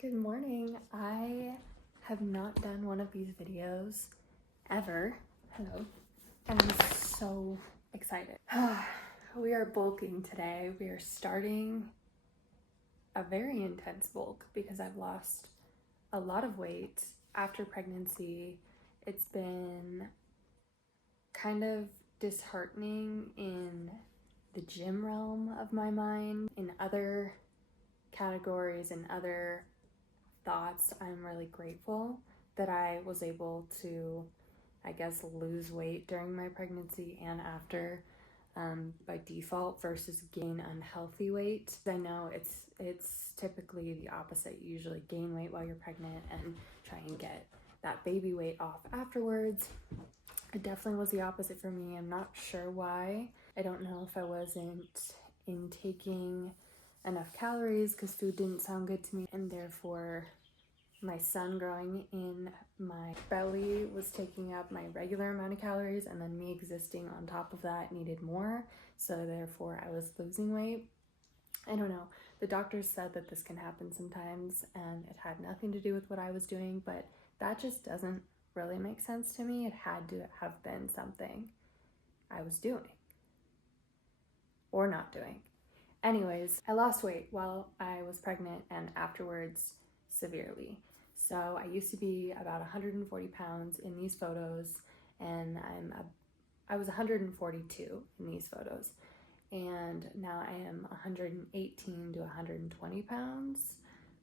Good morning. I have not done one of these videos ever. Hello. And I'm so excited. We are bulking today. We are starting a very intense bulk because I've lost a lot of weight after pregnancy. It's been kind of disheartening in the gym realm of my mind. In other categories and other thoughts, I'm really grateful that I was able to, lose weight during my pregnancy and after by default versus gain unhealthy weight. I know it's typically the opposite. You usually gain weight while you're pregnant and try and get that baby weight off afterwards. It definitely was the opposite for me. I'm not sure why. I don't know if I wasn't intaking enough calories because food didn't sound good to me, and therefore my son growing in my belly was taking up my regular amount of calories, and then me existing on top of that needed more, so therefore I was losing weight. I don't know. The doctors said that this can happen sometimes and it had nothing to do with what I was doing, but that just doesn't really make sense to me. It had to have been something I was doing or not doing. Anyways, I lost weight while I was pregnant and afterwards severely. So I used to be about 140 pounds in these photos, and I was 142 in these photos, and now I am 118 to 120 pounds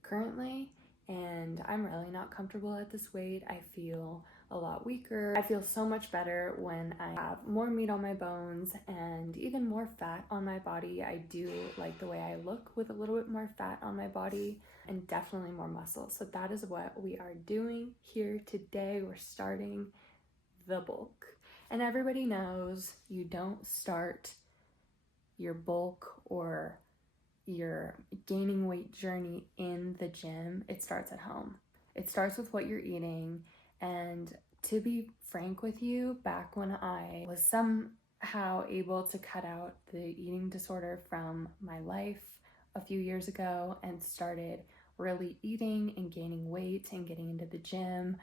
currently, and I'm really not comfortable at this weight. I feel a lot weaker. I feel so much better when I have more meat on my bones and even more fat on my body. I do like the way I look with a little bit more fat on my body and definitely more muscle. So that is what we are doing here today. We're starting the bulk. And everybody knows you don't start your bulk or your gaining weight journey in the gym. It starts at home. It starts with what you're eating. And to be frank with you, back when I was somehow able to cut out the eating disorder from my life a few years ago and started really eating and gaining weight and getting into the gym,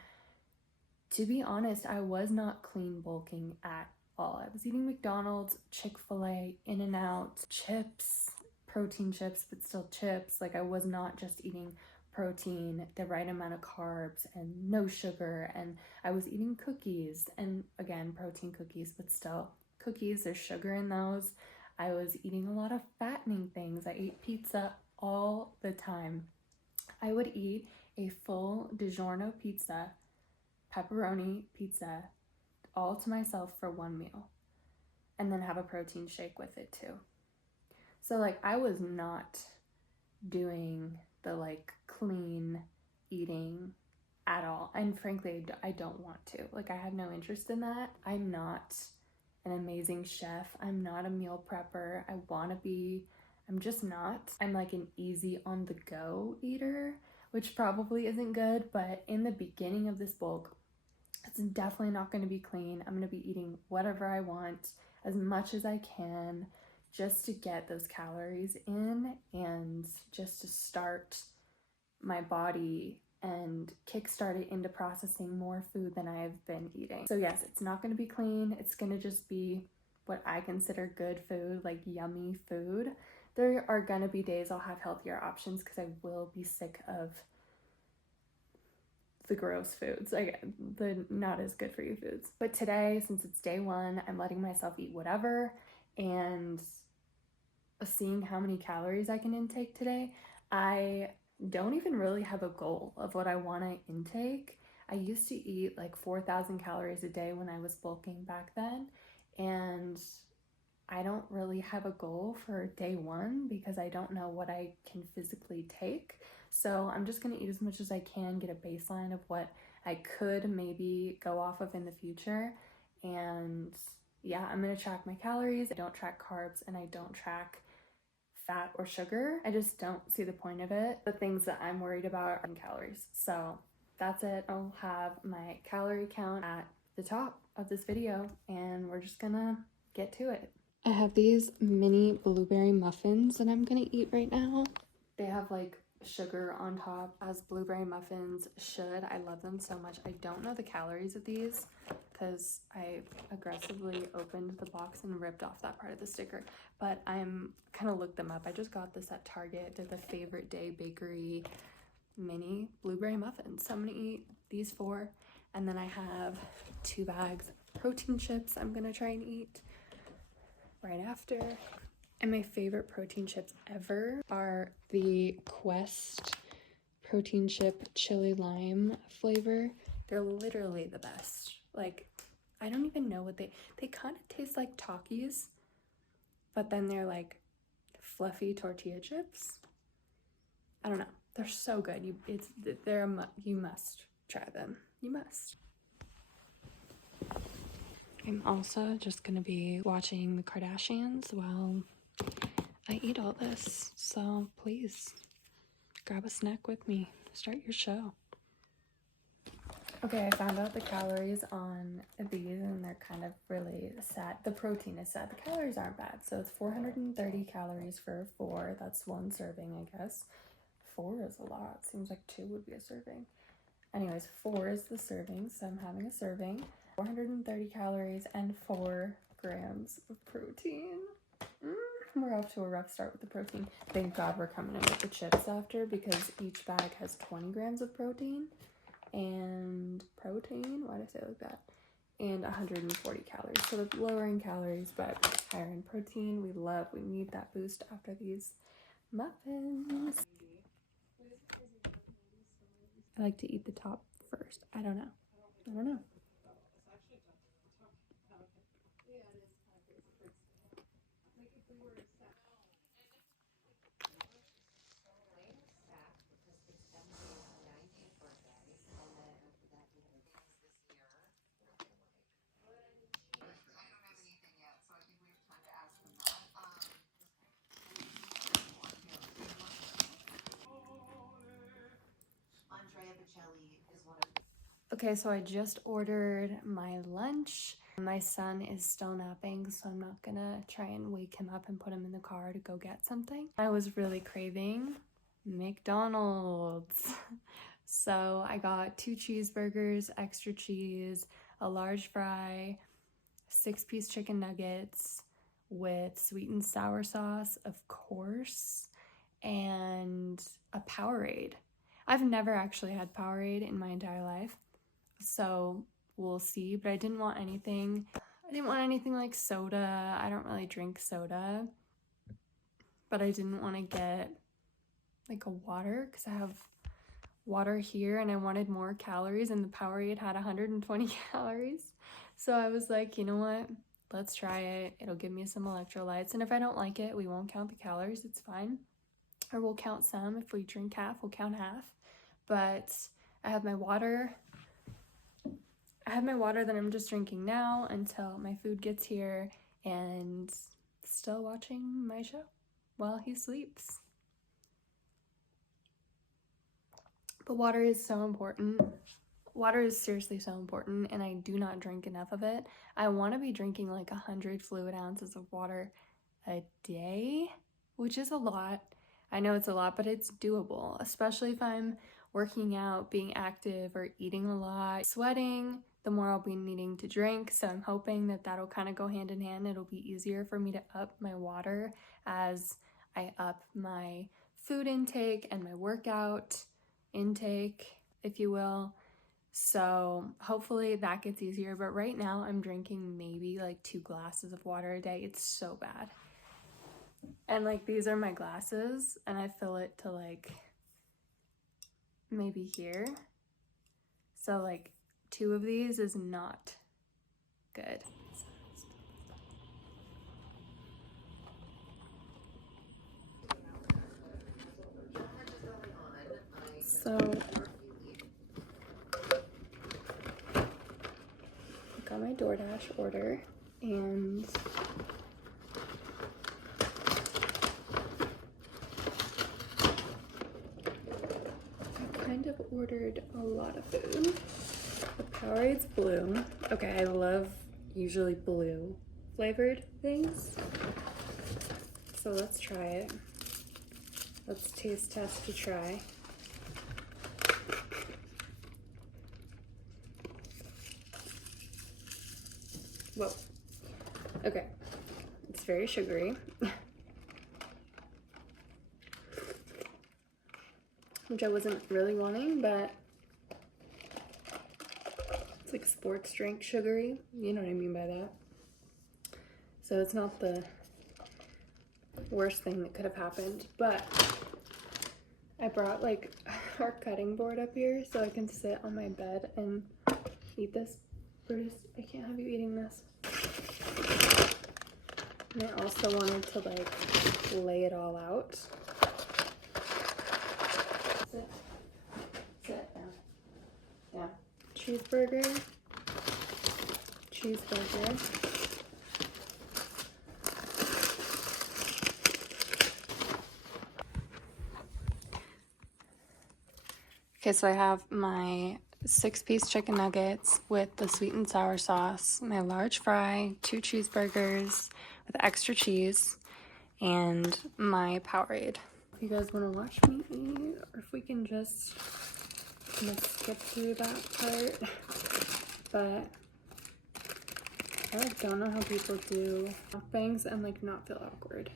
to be honest, I was not clean bulking at all. I was eating McDonald's, Chick-fil-A, In-N-Out, chips, protein chips, but still chips. Like, I was not just eating protein, the right amount of carbs and no sugar, and I was eating cookies, and again, protein cookies, but still cookies, there's sugar in those. I was eating a lot of fattening things. I ate pizza all the time. I would eat a full DiGiorno pizza, pepperoni pizza, all to myself for one meal, and then have a protein shake with it too. So like, I was not doing the clean eating at all, and frankly I don't want to. I have no interest in that. I'm not an amazing chef. I'm not a meal prepper. I want to be. I'm just not. I'm like an easy on the go eater, which probably isn't good, but in the beginning of this bulk, it's definitely not going to be clean. I'm going to be eating whatever I want, as much as I can, just to get those calories in and just to start my body and kickstart it into processing more food than I have been eating. So yes, it's not going to be clean. It's going to just be what I consider good food, like yummy food. There are going to be days I'll have healthier options because I will be sick of the gross foods, the not as good for you foods. But today, since it's day one, I'm letting myself eat whatever and seeing how many calories I can intake today. I don't even really have a goal of what I want to intake. I used to eat 4,000 calories a day when I was bulking back then, and I don't really have a goal for day one because I don't know what I can physically take. So I'm just going to eat as much as I can, get a baseline of what I could maybe go off of in the future. And yeah, I'm going to track my calories. I don't track carbs and I don't track fat or sugar. I just don't see the point of it. The things that I'm worried about are calories. So that's it. I'll have my calorie count at the top of this video and we're just gonna get to it. I have these mini blueberry muffins that I'm gonna eat right now. They have sugar on top, as blueberry muffins should. I love them so much. I don't know the calories of these because I aggressively opened the box and ripped off that part of the sticker, but I'm gonna look them up. I just got this at Target. They're the Favorite Day Bakery mini blueberry muffins. So I'm gonna eat these 4, and then I have 2 bags of protein chips I'm gonna try and eat right after. And my favorite protein chips ever are the Quest protein chip chili lime flavor. They're literally the best. Like, I don't even know what they kind of taste like Takis, but then they're like fluffy tortilla chips. I don't know. They're so good. You must try them. You must. I'm also just gonna be watching the Kardashians while I eat all this. So please grab a snack with me. Start your show. Okay, I found out the calories on these and they're kind of really sad. The protein is sad. The calories aren't bad. So it's 430 calories for 4. That's 1 serving, I guess. 4 is a lot. Seems like 2 would be a serving. Anyways, 4 is the serving, so I'm having a serving. 430 calories and 4 grams of protein. We're off to a rough start with the protein. Thank God we're coming in with the chips after, because each bag has 20 grams of protein. And why did I say it like that? And 140 calories. So the lower in calories, but higher in protein. We need that boost after these muffins. I like to eat the top first. I don't know. Okay, so I just ordered my lunch. My son is still napping, so I'm not gonna try and wake him up and put him in the car to go get something. I was really craving McDonald's. So I got 2 cheeseburgers, extra cheese, a large fry, 6-piece chicken nuggets with sweet and sour sauce, of course, and a Powerade. I've never actually had Powerade in my entire life, so we'll see, but I didn't want anything like soda. I don't really drink soda, but I didn't want to get like a water because I have water here and I wanted more calories, and the Powerade had 120 calories. So I was like, you know what? Let's try it. It'll give me some electrolytes, and if I don't like it, we won't count the calories. It's fine. Or we'll count some. If we drink half, we'll count half. But I have my water. That I'm just drinking now until my food gets here, and still watching my show while he sleeps. But water is so important. Water is seriously so important, and I do not drink enough of it. I want to be drinking like 100 fluid ounces of water a day, which is a lot. I know it's a lot, but it's doable, especially if I'm working out, being active, or eating a lot. Sweating, the more I'll be needing to drink, so I'm hoping that that'll kind of go hand in hand. It'll be easier for me to up my water as I up my food intake and my workout intake, if you will. So hopefully that gets easier, but right now I'm drinking maybe like 2 glasses of water a day. It's so bad. And like, these are my glasses, and I fill it to like maybe here. So like 2 of these is not good. So I got my DoorDash order, and I kind of ordered a lot of food. The Powerade's blue. Okay, I love usually blue flavored things, so let's try it. Let's taste test to try. Whoa. Okay. It's very sugary. Which I wasn't really wanting, but it's like sports drink sugary. You know what I mean by that. So it's not the worst thing that could have happened, but I brought like our cutting board up here so I can sit on my bed and eat this. Brutus, I can't have you eating this. And I also wanted to like lay it all out. Sit down. Yeah. Cheeseburger. Okay, so I have my 6-piece chicken nuggets with the sweet and sour sauce, my large fry, 2 cheeseburgers with extra cheese, and my Powerade. If you guys want to watch me eat, or if we can just kind of skip through that part, but I like don't know how people do mukbangs and like not feel awkward.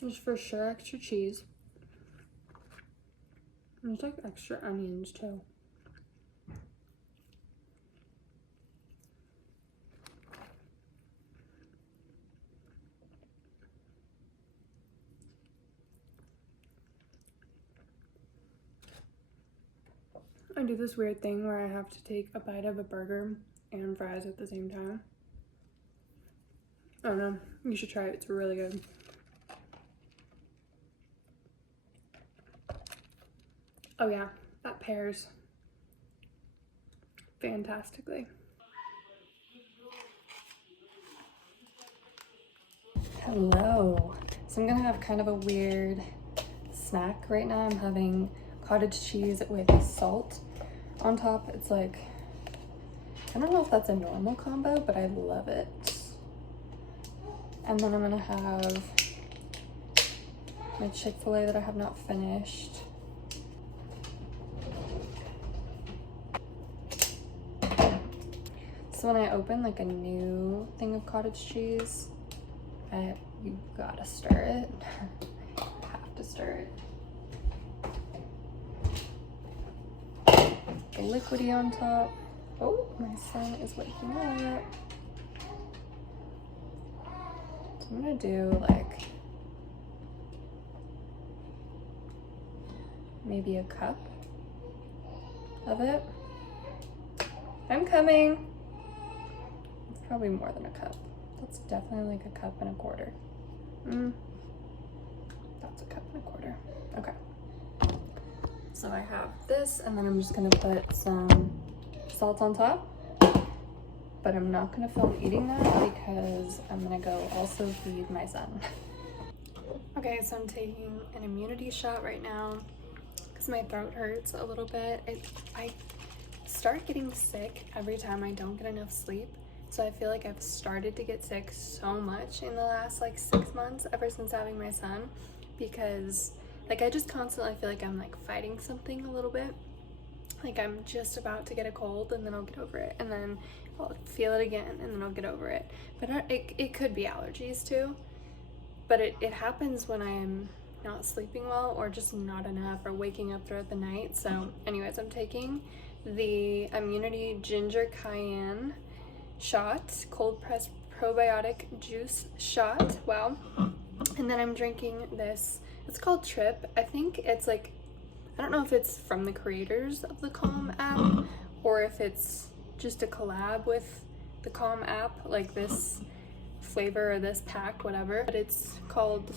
There's for sure extra cheese. There's like extra onions too. I do this weird thing where I have to take a bite of a burger and fries at the same time. I don't know. You should try it. It's really good. Oh yeah, that pairs fantastically. Hello. So I'm gonna have kind of a weird snack right now. I'm having cottage cheese with salt on top. It's like, I don't know if that's a normal combo, but I love it. And then I'm gonna have my Chick-fil-A that I have not finished. So when I open like a new thing of cottage cheese, you gotta stir it. You have to stir it. The liquidy on top. Oh, my son is waking up. So I'm gonna do like maybe a cup of it. I'm coming. It's probably more than a cup. That's definitely like a cup and a quarter. That's a cup and a quarter. Okay. So I have this, and then I'm just gonna put some salt on top. But I'm not gonna film eating that because I'm gonna go also feed my son. Okay, so I'm taking an immunity shot right now because my throat hurts a little bit. I start getting sick every time I don't get enough sleep. So I feel like I've started to get sick so much in the last like 6 months ever since having my son, because like I just constantly feel like I'm like fighting something a little bit. Like I'm just about to get a cold and then I'll get over it, and then I'll feel it again and then I'll get over it. But it could be allergies too, but it happens when I'm not sleeping well or just not enough or waking up throughout the night. So anyways, I'm taking the Immunity Ginger Cayenne shot, cold pressed probiotic juice shot. Wow. And then I'm drinking this, it's called Trip. I think it's like, I don't know if it's from the creators of the Calm app or if it's just a collab with the Calm app, like this flavor or this pack, whatever. But it's called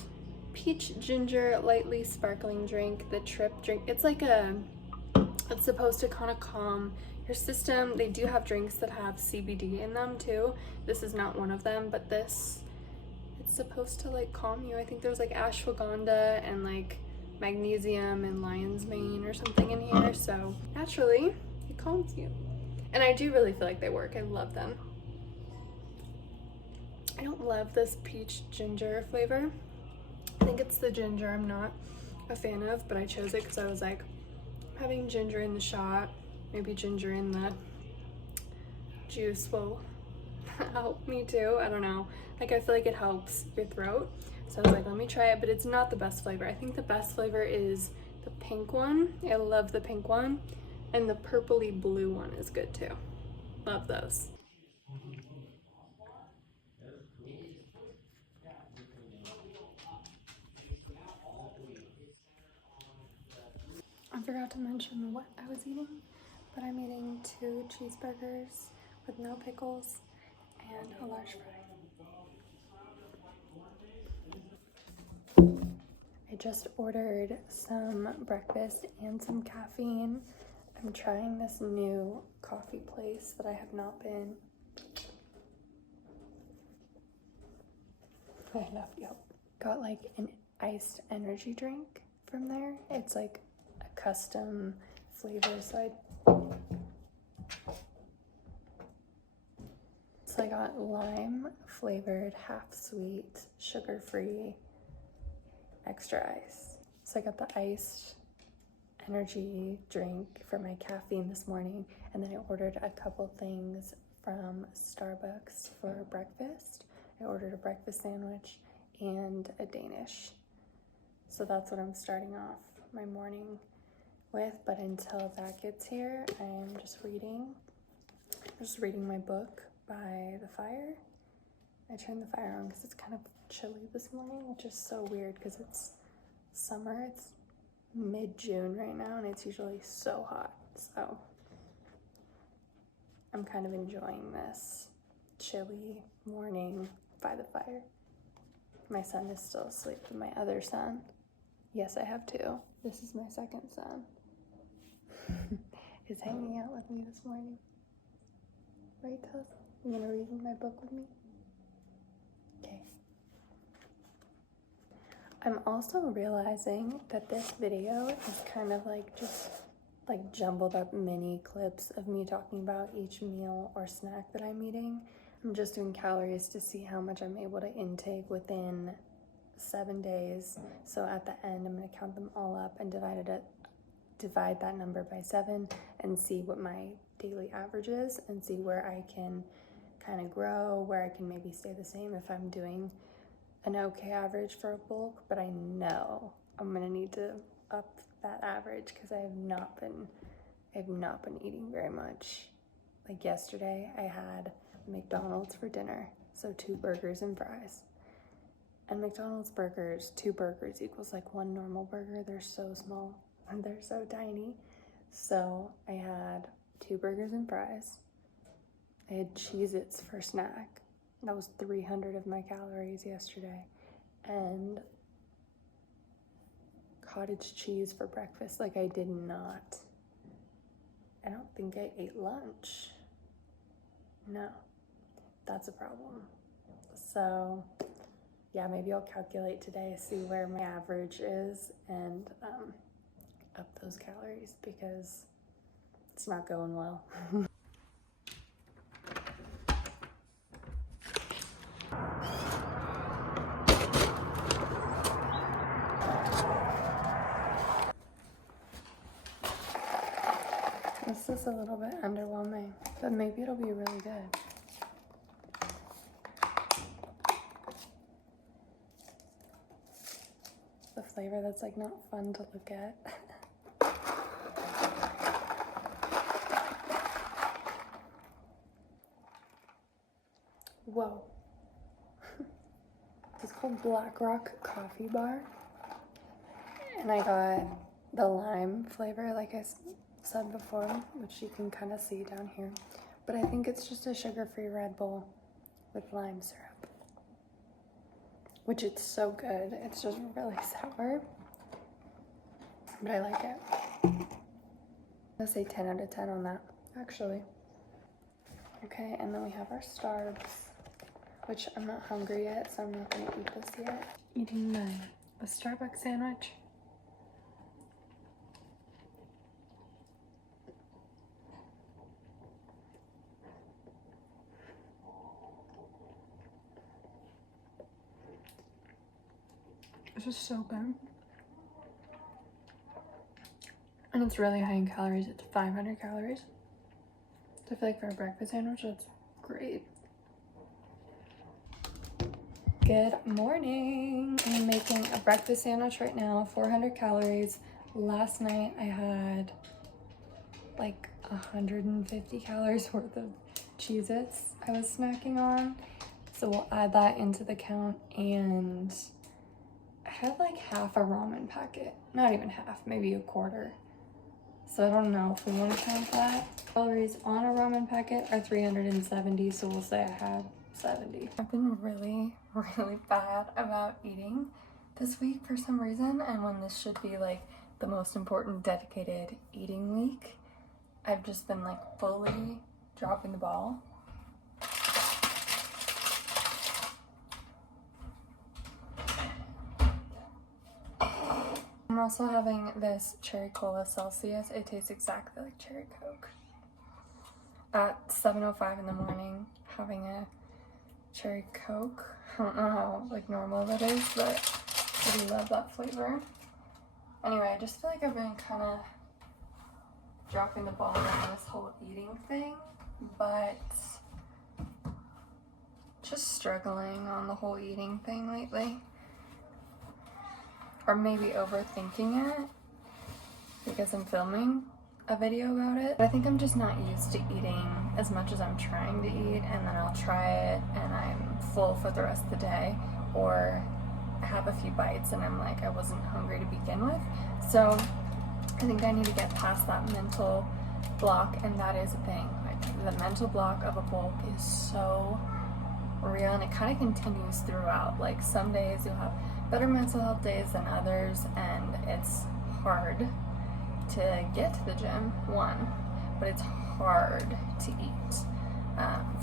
Peach Ginger Lightly Sparkling Drink, the Trip drink. It's like it's supposed to kind of calm your system. They do have drinks that have CBD in them too. This is not one of them, but this, it's supposed to like calm you. I think there's like ashwagandha and like magnesium and lion's mane or something in here, so naturally it calms you. And I do really feel like they work. I love them. I don't love this peach ginger flavor. I think it's the ginger I'm not a fan of, but I chose it because I was like, having ginger in the shot, maybe ginger in the juice will help me too. I don't know. Like, I feel like it helps your throat. So I was like, let me try it, but it's not the best flavor. I think the best flavor is the pink one. I love the pink one. And the purpley blue one is good too. Love those. I forgot to mention what I was eating, but I'm eating 2 cheeseburgers with no pickles and a large fry. I just ordered some breakfast and some caffeine. I'm trying this new coffee place that I have not been. I love you. Got like an iced energy drink from there. It's like a custom flavor, so I got lime flavored, half sweet, sugar free, extra ice. So I got the iced energy drink for my caffeine this morning, and then I ordered a couple things from Starbucks for breakfast. I ordered a breakfast sandwich and a Danish. So that's what I'm starting off my morning with, but until that gets here, I'm just reading my book by the fire. I turned the fire on because it's kind of chilly this morning, which is so weird because it's summer. It's mid-June right now and it's usually so hot, so I'm kind of enjoying this chilly morning by the fire. My son is still asleep, but my other son, yes, I have 2. This is my second son, is hanging out with me this morning. Right, Tess? You gonna read my book with me? Okay. I'm also realizing that this video is kind of like just like jumbled up mini clips of me talking about each meal or snack that I'm eating. I'm just doing calories to see how much I'm able to intake within 7 days. So at the end, I'm gonna count them all up and divide that number by 7 and see what my daily average is and see where I can kind of grow, where I can maybe stay the same if I'm doing an okay average for a bulk, but I know I'm gonna need to up that average because I have not been eating very much. Like yesterday, I had McDonald's for dinner, so 2 burgers and fries. And McDonald's burgers, 2 burgers equals like 1 normal burger. They're so small and they're so tiny. So I had 2 burgers and fries. I had Cheez-Its for snack. That was 300 of my calories yesterday. And cottage cheese for breakfast. Like, I don't think I ate lunch. No, that's a problem. So yeah, maybe I'll calculate today, see where my average is, and up those calories because it's not going well. This is a little bit underwhelming, but maybe it'll be really good. The flavor that's like not fun to look at. Whoa. It's called Black Rock Coffee Bar. And I got the lime flavor, like I said before, which you can kind of see down here. But I think it's just a sugar-free Red Bull with lime syrup, which it's so good. It's just really sour, but I like it. I'm gonna say 10 out of 10 on that, actually. Okay, and then we have our Starbs, which I'm not hungry yet, so I'm not gonna eat this yet. Eating a Starbucks sandwich. This is so good. And it's really high in calories. It's 500 calories. So I feel like for a breakfast sandwich, that's great. Good morning. I'm making a breakfast sandwich right now, 400 calories. Last night I had like 150 calories worth of Cheez-Its I was snacking on. So we'll add that into the count, and I had like half a ramen packet. Not even half, maybe a quarter. So I don't know if we want to count that. Calories on a ramen packet are 370, so we'll say I had 70. I've been really bad about eating this week for some reason, and when this should be like the most important dedicated eating week, I've just been like fully dropping the ball. I'm also having this cherry cola Celsius. It tastes exactly like cherry Coke. At 7:05 in the morning, having a cherry Coke. I don't know how like normal that is, but I really love that flavor. Anyway, I just feel like I've been kind of dropping the ball on this whole eating thing, but just struggling on the whole eating thing lately. Or maybe overthinking it because I'm filming a video about it. But I think I'm just not used to eating as much as I'm trying to eat, and then I'll try it and I'm full for the rest of the day, or I have a few bites and I'm like, I wasn't hungry to begin with. So I think I need to get past that mental block, and that is a thing. Like, the mental block of a bulk is so real, and it kind of continues throughout. Like, some days you'll have better mental health days than others, and it's hard to get to the gym, one, but it's hard to eat,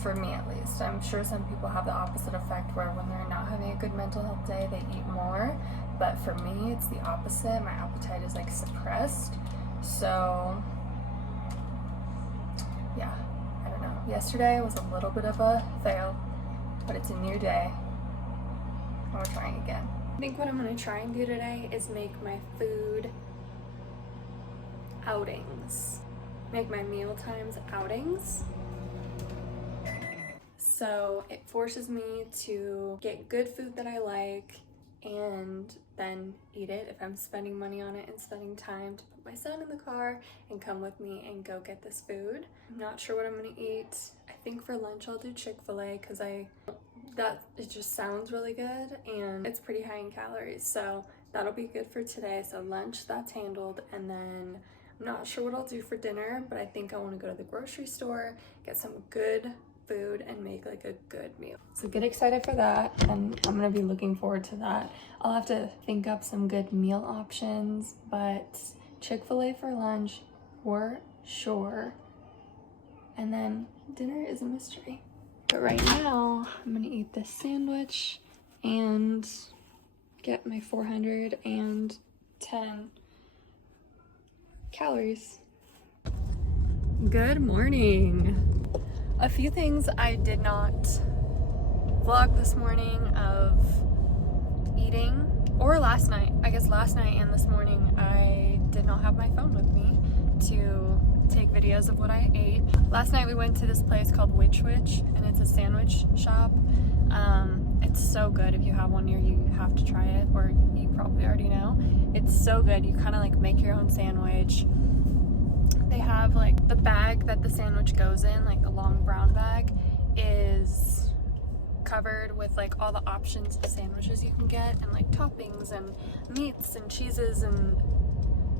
for me at least. I'm sure some people have the opposite effect, where when they're not having a good mental health day, they eat more, but for me, it's the opposite. My appetite is like suppressed. So yeah, I don't know. Yesterday was a little bit of a fail, but it's a new day, and we're trying again. I think what I'm going to try and do today is make my food outings. Make my meal times outings. So it forces me to get good food that I like and then eat it if I'm spending money on it and spending time to put my son in the car and come with me and go get this food. I'm not sure what I'm going to eat. I think for lunch I'll do Chick-fil-A because it just sounds really good and it's pretty high in calories, so that'll be good for today. So lunch, that's handled, and then I'm not sure what I'll do for dinner, but I think I want to go to the grocery store, get some good food, and make like a good meal. So get excited for that, and I'm gonna be looking forward to that. I'll have to think up some good meal options, but Chick-fil-A for lunch for sure, and then dinner is a mystery. But right now, I'm gonna eat this sandwich and get my 410 calories. Good morning. A few things I did not vlog this morning of eating, or last night. I guess last night and this morning I did not have my phone with me to take videos of what I ate. Last night we went to this place called Witch, and it's a sandwich shop. It's so good. If you have one near you, you have to try it, or you probably already know. It's so good. You kind of like make your own sandwich. They have like the bag that the sandwich goes in, like the long brown bag, is covered with like all the options of sandwiches you can get, and like toppings and meats and cheeses and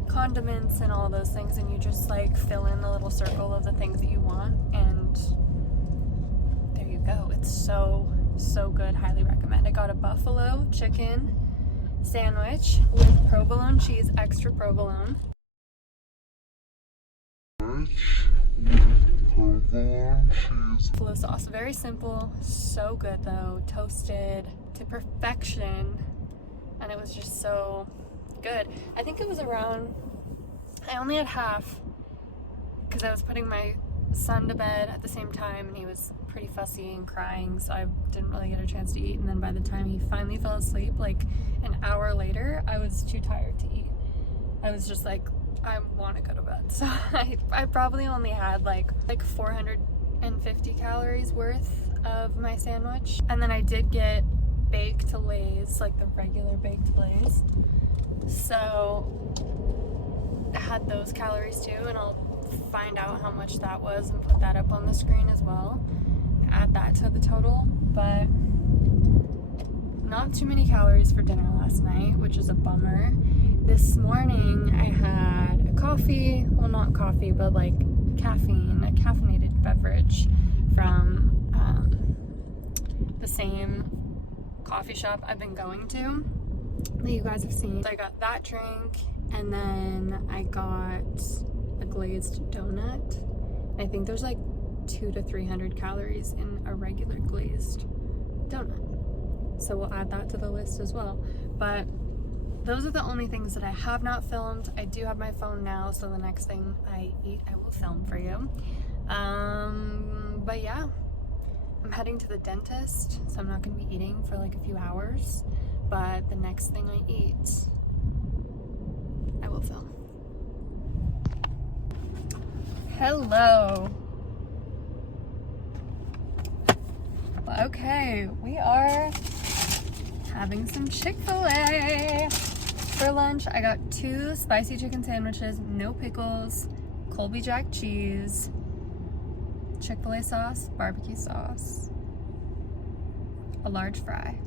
condiments and all those things, and you just like fill in the little circle of the things that you want, and there you go. It's so good. Highly recommend. I got a buffalo chicken sandwich with provolone cheese, extra provolone. Buffalo sauce, very simple, so good though, toasted to perfection, and it was just so good. I think it was around, I only had half because I was putting my son to bed at the same time, and he was pretty fussy and crying, so I didn't really get a chance to eat. And then by the time he finally fell asleep, like an hour later, I was too tired to eat. I was just like, I want to go to bed. So I probably only had like 450 calories worth of my sandwich. And then I did get baked Lay's, like the regular baked Lay's. So I had those calories too, and I'll find out how much that was and put that up on the screen as well. Add that to the total, but not too many calories for dinner last night, which is a bummer. This morning I had a coffee, well not coffee, but like caffeine, a caffeinated beverage from the same coffee shop I've been going to that you guys have seen. So I got that drink, and then I got a glazed donut. I think there's like 200 to 300 calories in a regular glazed donut. So we'll add that to the list as well. But those are the only things that I have not filmed. I do have my phone now, so the next thing I eat, I will film for you. But yeah, I'm heading to the dentist, so I'm not gonna be eating for like a few hours. But the next thing I eat, I will film. Hello. Okay, we are having some Chick-fil-A for lunch. I got 2 spicy chicken sandwiches, no pickles, Colby Jack cheese, Chick-fil-A sauce, barbecue sauce, a large fry.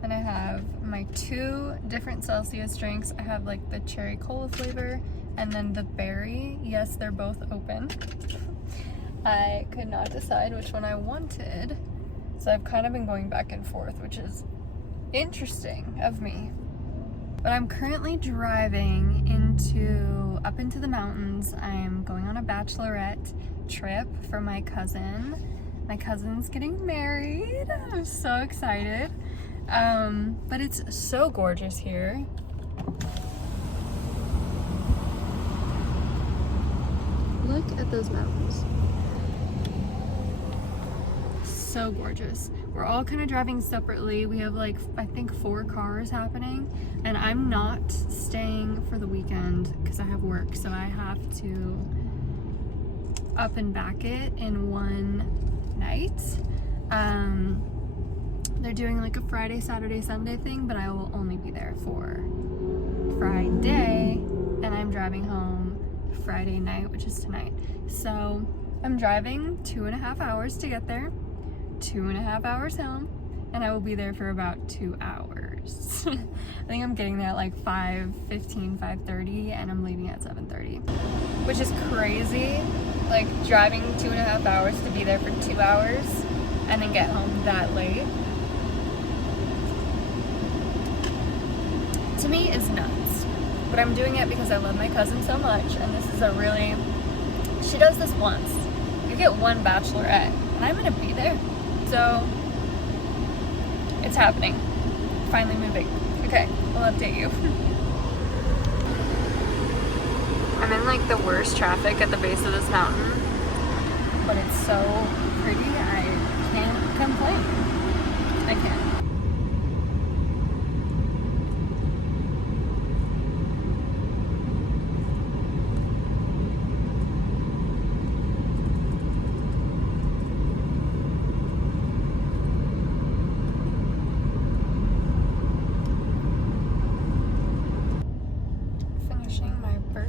And I have my 2 different Celsius drinks. I have like the cherry cola flavor and then the berry. Yes, they're both open. I could not decide which one I wanted, so I've kind of been going back and forth, which is interesting of me. But I'm currently driving up into the mountains. I'm going on a bachelorette trip for my cousin. My cousin's getting married. I'm so excited. But it's so gorgeous here. Look at those mountains. So gorgeous. We're all kind of driving separately. We have like, I think 4 cars happening, and I'm not staying for the weekend because I have work, so I have to up and back it in one night. They're doing like a Friday, Saturday, Sunday thing, but I will only be there for Friday, and I'm driving home Friday night, which is tonight. So I'm driving 2.5 hours to get there, 2.5 hours home, and I will be there for about 2 hours. I think I'm getting there at like 5:15, 5:30, and I'm leaving at 7:30, which is crazy. Like driving 2.5 hours to be there for 2 hours and then get home that late. To me is nuts, but I'm doing it because I love my cousin so much, and this is a really, she does this once. You get one bachelorette, and I'm gonna be there. So it's happening. Finally moving. Okay, I'll update you. I'm in like the worst traffic at the base of this mountain, but it's so pretty, I can't complain. I can't.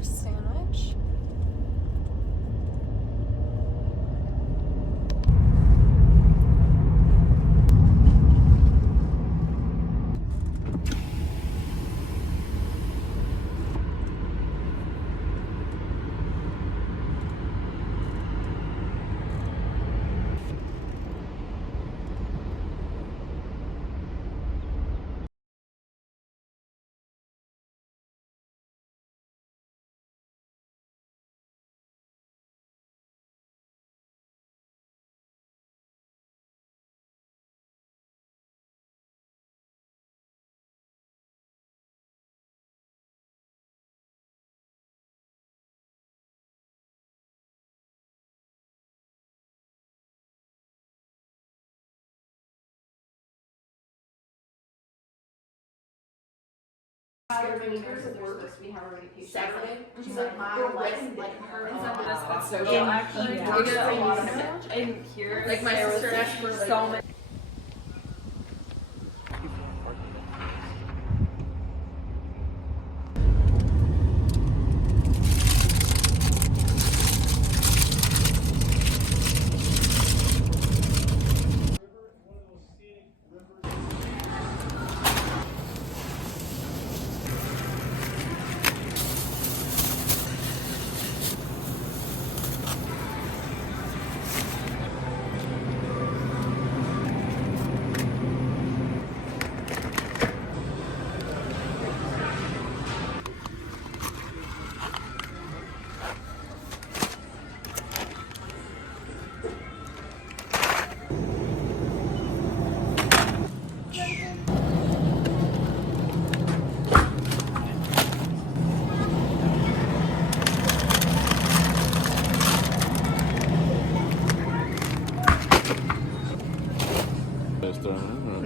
Sandwich. Saturday we have already patients. Saturday? And she's like, you're letting her. And some of this that's social Yeah. actually. Yeah. We get a lot of it. And here, like my sister asked for so many.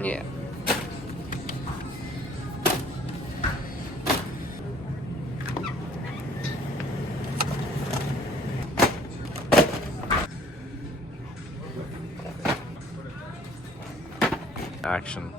Yeah. Action.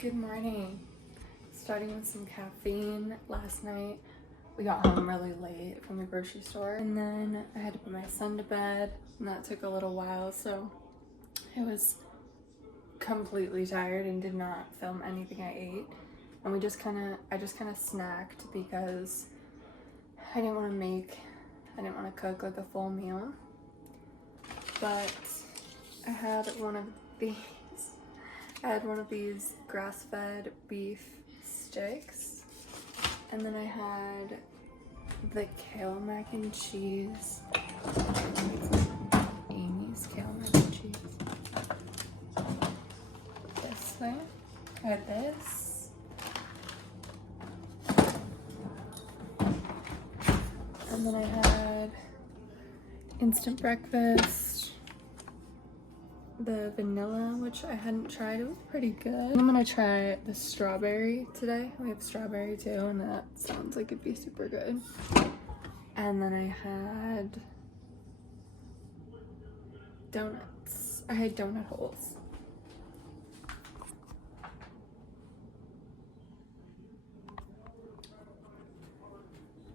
Good morning. Starting with some caffeine. Last night we got home really late from the grocery store, and then I had to put my son to bed, and that took a little while, so I was completely tired and did not film anything I ate. And I just kind of snacked because I didn't want to cook like a full meal. But I had one of these grass-fed beef sticks, and then I had the kale mac and cheese. Amy's kale mac and cheese. This way. I had this. And then I had instant breakfast. The vanilla, which I hadn't tried, it was pretty good. I'm gonna try the strawberry today. We have strawberry too, and that sounds like it'd be super good. And then I had donuts. I had donut holes.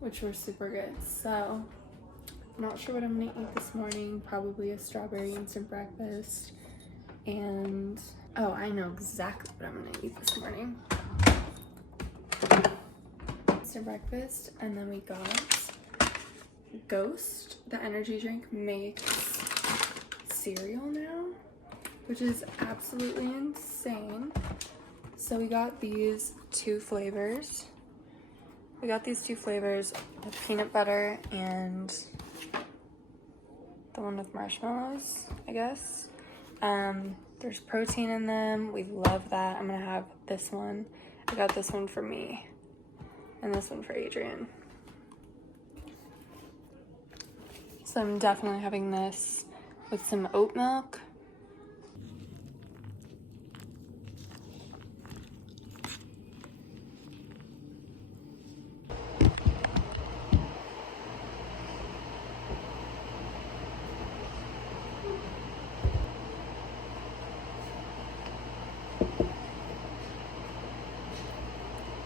Which were super good. So not sure what I'm gonna eat this morning. Probably a strawberry instant breakfast. And oh, I know exactly what I'm gonna eat this morning. Instant breakfast, and then we got Ghost. The energy drink makes cereal now, which is absolutely insane. So we got these two flavors. The peanut butter and the one with marshmallows, I guess. There's protein in them. We love that. I'm gonna have this one. I got this one for me and this one for Adrian. So I'm definitely having this with some oat milk.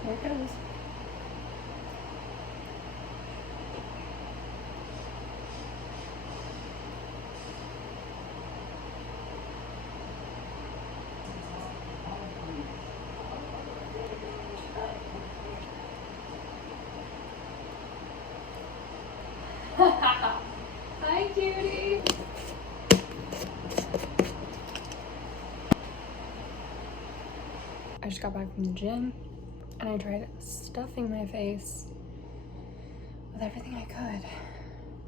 There it goes. just got back from the gym and I tried stuffing my face with everything I could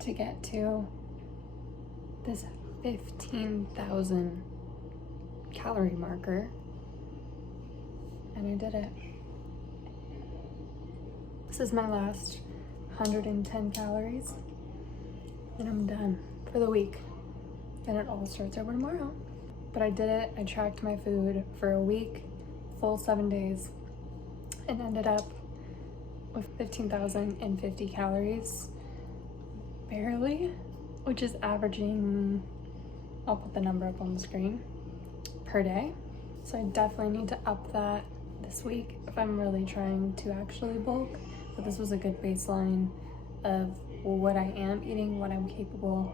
to get to this 15,000 calorie marker, and I did it. This is my last 110 calories and I'm done for the week. Then it all starts over tomorrow. But I did it. I tracked my food for a week, full 7 days, and ended up with 15,050 calories, barely, which is averaging, I'll put the number up on the screen, per day. So I definitely need to up that this week if I'm really trying to actually bulk. But this was a good baseline of what I am eating, what I'm capable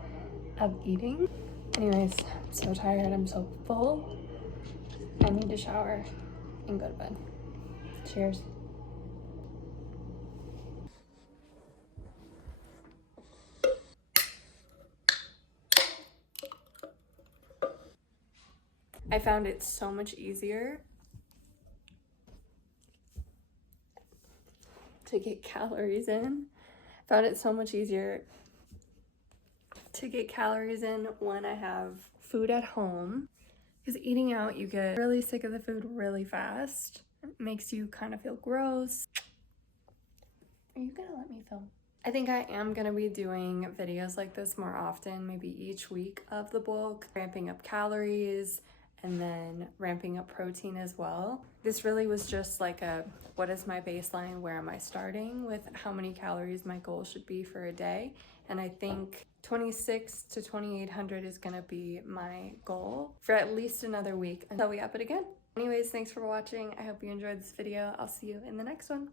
of eating. Anyways, I'm so tired, I'm so full. I need to shower and go to bed. Cheers. I found it so much easier to get calories in. I found it so much easier to get calories in when I have food at home. Because eating out, you get really sick of the food really fast. It makes you kind of feel gross. Are you gonna let me film? I think I am gonna be doing videos like this more often, maybe each week of the bulk, ramping up calories, and then ramping up protein as well. This really was just like a, what is my baseline? Where am I starting with how many calories my goal should be for a day? And I think 26 to 2,800 is gonna be my goal for at least another week until we up it again. Anyways, thanks for watching. I hope you enjoyed this video. I'll see you in the next one.